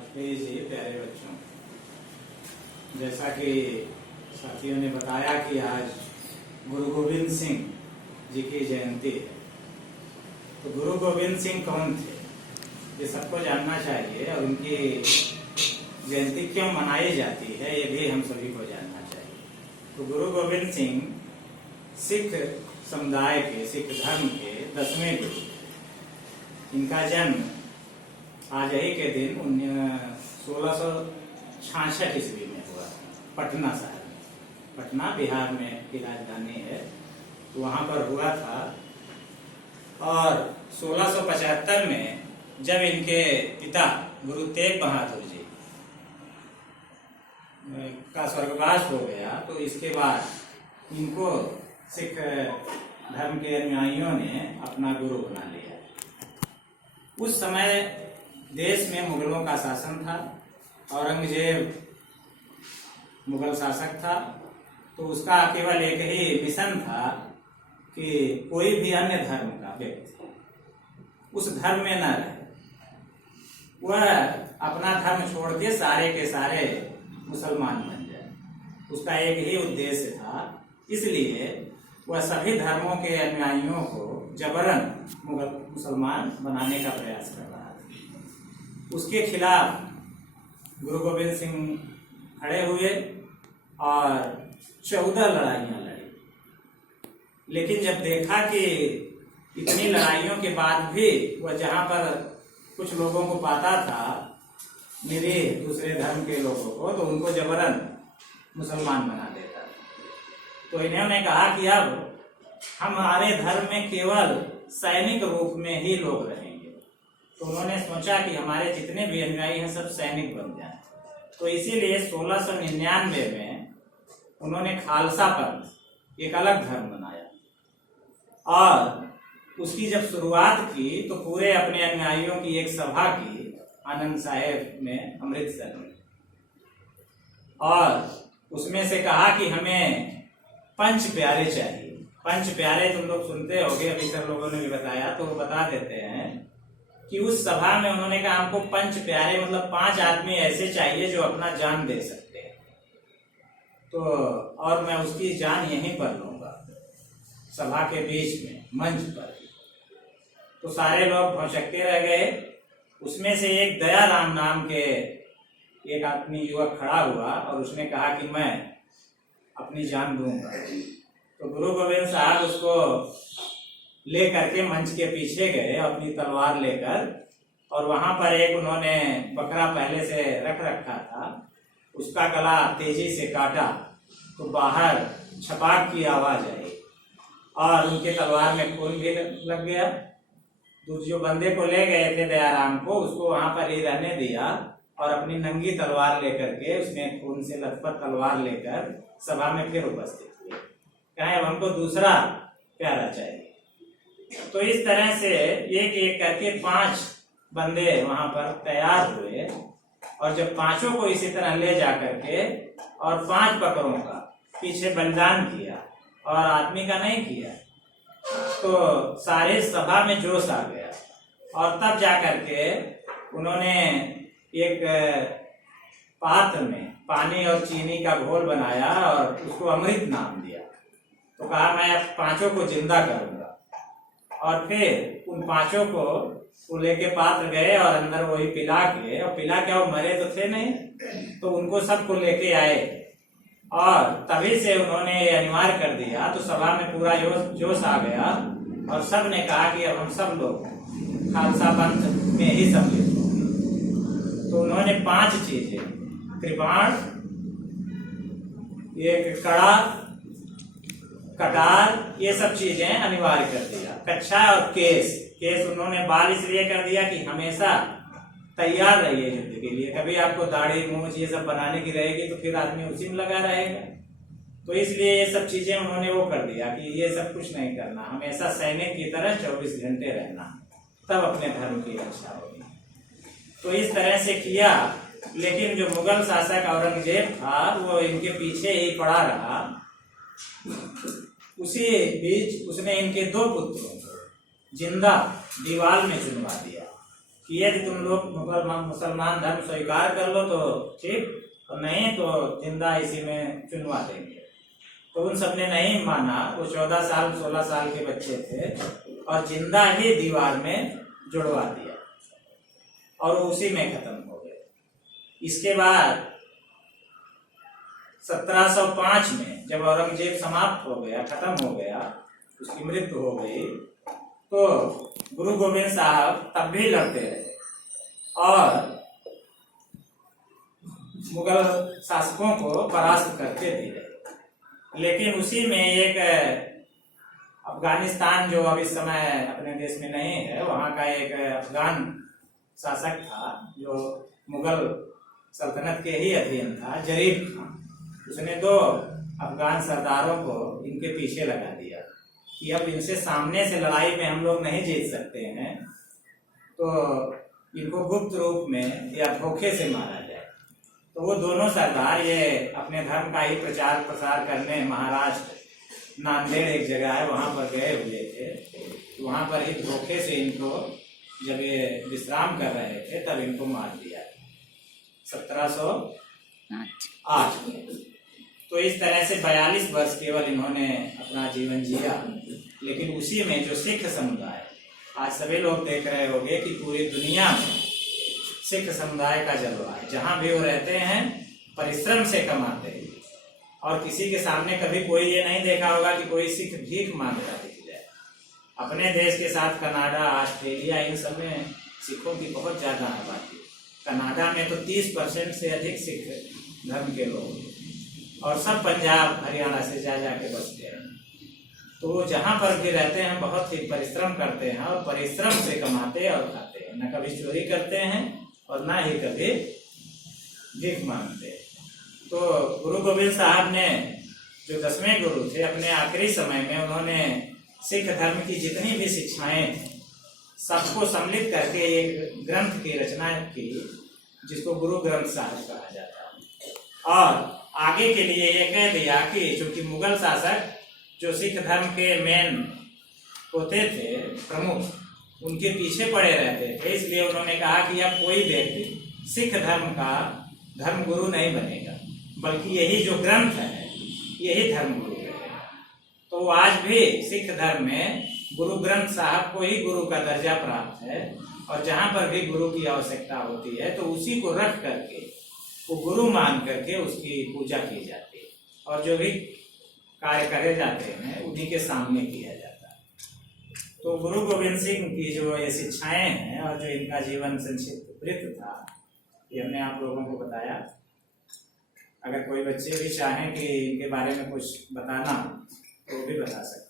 वाजपेयी जी, प्यारे बच्चों, जैसा कि साथियों ने बताया कि आज गुरु गोविंद सिंह जी की जयंती है। तो गुरु गोविंद सिंह कौन थे, ये सबको जानना चाहिए, और उनकी जयंती क्यों मनाई जाती है ये भी हम सभी को जानना चाहिए। तो गुरु गोविंद सिंह सिख समुदाय के, सिख धर्म के 10वें गुरु। इनका जन्म आज ही के दिन 1666 ईस्वी में हुआ, पटना शहर में। पटना बिहार में की राजधानी है, तो वहां पर हुआ था। और 1675 में जब इनके पिता गुरु तेग बहादुर जी का स्वर्गवास हो गया, तो इसके बाद इनको सिख धर्म के अनुयायियों ने अपना गुरु बना लिया। उस समय देश में मुगलों का शासन था, औरंगजेब मुगल शासक था। तो उसका केवल एक ही मिशन था कि कोई भी अन्य धर्म का व्यक्ति उस धर्म में न रहे, वह अपना धर्म छोड़ के सारे के सारे मुसलमान बन जाए। उसका एक ही उद्देश्य था। इसलिए वह सभी धर्मों के अनुयायियों को जबरन मुसलमान बनाने का प्रयास कर रहा था। उसके खिलाफ गुरु गोविंद सिंह खड़े हुए और 14 लड़ाइयां लड़ी। लेकिन जब देखा कि इतनी लड़ाइयों के बाद भी वह जहां पर कुछ लोगों को पाता था, निरीह दूसरे धर्म के लोगों को, तो उनको जबरन मुसलमान बना देता था। तो इन्होंने कहा कि अब हमारे धर्म में केवल सैनिक रूप में ही लोग रहेंगे। तो उन्होंने सोचा कि हमारे जितने भी अनुयायी हैं सब सैनिक बन जाएं। तो इसीलिए 1699 में उन्होंने खालसा पंथ एक अलग धर्म बनाया, और उसकी जब शुरुआत की तो पूरे अपने अनुयायियों की एक सभा की आनंद साहिब में, अमृतसर में, और उसमें से कहा कि हमें पंच प्यारे चाहिए। पंच प्यारे तुम लोग सुनते होगे, अभी सब लोगों ने भी बताया, तो वो बता देते हैं कि उस सभा में उन्होंने कहा हमको पंच प्यारे मतलब 5 आदमी ऐसे चाहिए जो अपना जान दे सकते हैं। तो और मैं उसकी जान यहीं पर लूंगा, सभा के बीच में, मंच पर। तो सारे लोग भौचक्के रह गए। उसमें से एक दयाराम नाम के एक आदमी, युवक खड़ा हुआ और उसने कहा कि मैं अपनी जान दूंगा। तो गुरु गोविंद साहब उसको ले करके मंच के पीछे गए अपनी तलवार लेकर, और वहां पर एक उन्होंने बकरा पहले से रख रखा था, उसका गला तेजी से काटा तो बाहर छपाक की आवाज आई और उनके तलवार में खून भी लग गया। जो बंदे को ले गए थे दयाराम को, उसको वहां पर ही रहने दिया और अपनी नंगी तलवार लेकर के, उसने खून से लथपथ तलवार लेकर सभा में फिर उपस्थित हुए। कहे अब हमको दूसरा प्यारा चाहिए। तो इस तरह से एक एक करके 5 बंदे वहां पर तैयार हुए, और जब 5 को इसी तरह ले जा करके और 5 बकरों का पीछे बलिदान किया और आदमी का नहीं किया, तो सारे सभा में जोश आ गया। और तब जाकर के उन्होंने एक पात्र में पानी और चीनी का घोल बनाया और उसको अमृत नाम दिया। तो कहा मैं अब 5 को जिंदा करूंगा। और फिर उन 5 को लेके पात्र गए और अंदर वही पिला के, और पिला के वो मरे तो थे नहीं, तो उनको सबको लेके आए। और तभी से उन्होंने ये अनिवार्य कर दिया। तो सभा में पूरा जोश आ गया और सब ने कहा कि अब हम सब लोग खालसा पंथ में ही सम्मिलित होंगे। तो उन्होंने 5 चीजें, कृपाण, एक कड़ा, कटार, ये सब चीजें अनिवार्य कर दिया। कच्छा और केस उन्होंने बाल इसलिए कर दिया कि हमेशा तैयार रहिए युद्ध के लिए। कभी आपको दाढ़ी मूंछ ये सब बनाने की रहेगी तो फिर आदमी उसी में लगा रहेगा। तो इसलिए ये सब चीजें उन्होंने वो कर दिया कि ये सब कुछ नहीं करना, हमेशा सैनिक की तरह 24 घंटे रहना, तब अपने धर्म की रक्षा होगी। तो इस तरह से किया। लेकिन जो मुगल शासक औरंगजेब था वो इनके पीछे ही पड़ा रहा। उसी बीच उसने इनके 2 पुत्रों को जिंदा दीवार में चुनवा दिया कि यदि तुम लोग मुसलमान धर्म स्वीकार कर लो तो ठीक, और नहीं तो जिंदा इसी में चुनवा देंगे। तो उन सबने नहीं माना। वो 14 साल 16 साल के बच्चे थे और जिंदा ही दीवार में जुड़वा दिया और वो उसी में खत्म हो गए। इसके बाद 1705 में जब औरंगजेब समाप्त हो गया, खत्म हो गया, उसकी मृत्यु हो गई, तो गुरु गोविंद साहब तब भी लड़ते रहे और मुगल शासकों को परास्त करते भी रहे। लेकिन उसी में एक अफगानिस्तान, जो अब इस समय अपने देश में नहीं है, वहाँ का एक अफगान शासक था जो मुगल सल्तनत के ही अधीन था, जरीब खान। उसने 2 अफगान सरदारों को इनके पीछे लगा दिया कि अब इनसे सामने से लड़ाई में हम लोग नहीं जीत सकते हैं, तो इनको गुप्त रूप में या धोखे से मारा जाए। तो वो दोनों सरदार ये अपने धर्म का ही प्रचार प्रसार करने महाराष्ट्र नांदेड़ एक जगह है, वहाँ पर गए हुए थे। वहाँ पर ही धोखे से इनको, जब ये विश्राम कर रहे थे, तब इनको मार दिया 1708 में। तो इस तरह से 42 वर्ष केवल इन्होंने अपना जीवन जिया। लेकिन उसी में जो सिख समुदाय, आज सभी लोग देख रहे होंगे कि पूरी दुनिया में सिख समुदाय का जलवा है। जहाँ भी वो रहते हैं परिश्रम से कमाते हैं और किसी के सामने कभी कोई ये नहीं देखा होगा कि कोई सिख भीख मांगता दिख जाए। अपने देश के साथ कनाडा, ऑस्ट्रेलिया, इन सब में सिखों की बहुत ज़्यादा आबादी है। कनाडा में तो 30% से अधिक सिख धर्म के लोग, और सब पंजाब हरियाणा से जा के बसते हैं। तो वो जहाँ पर भी रहते हैं बहुत ही परिश्रम करते हैं और परिश्रम से कमाते और खाते हैं। न कभी चोरी करते हैं और ना ही कभी भीख मांगते। तो गुरु गोविंद साहब ने, जो 10वें गुरु थे, अपने आखिरी समय में उन्होंने सिख धर्म की जितनी भी शिक्षाएं थी सबको सम्मिलित करके एक ग्रंथ की रचना की, जिसको गुरु ग्रंथ साहब कहा जाता है। और आगे के लिए ये कह दिया कि चूंकि मुगल शासक जो सिख धर्म के मेन होते थे, प्रमुख, उनके पीछे पड़े रहते थे, इसलिए उन्होंने कहा कि अब कोई व्यक्ति सिख धर्म का धर्म गुरु नहीं बनेगा, बल्कि यही जो ग्रंथ है यही धर्म गुरु है। तो आज भी सिख धर्म में गुरु ग्रंथ साहब को ही गुरु का दर्जा प्राप्त है और जहाँ पर भी गुरु की आवश्यकता होती है तो उसी को रख करके, वो गुरु मान करके उसकी पूजा की जाती है और जो भी कार्य करे जाते हैं उन्हीं के सामने किया जाता है। तो गुरु गोविंद सिंह की जो ये शिक्षाएं हैं और जो इनका जीवन संक्षिप्त वृत्त था, ये हमने आप लोगों को बताया। अगर कोई बच्चे भी चाहें कि इनके बारे में कुछ बताना तो वो भी बता सकते हैं।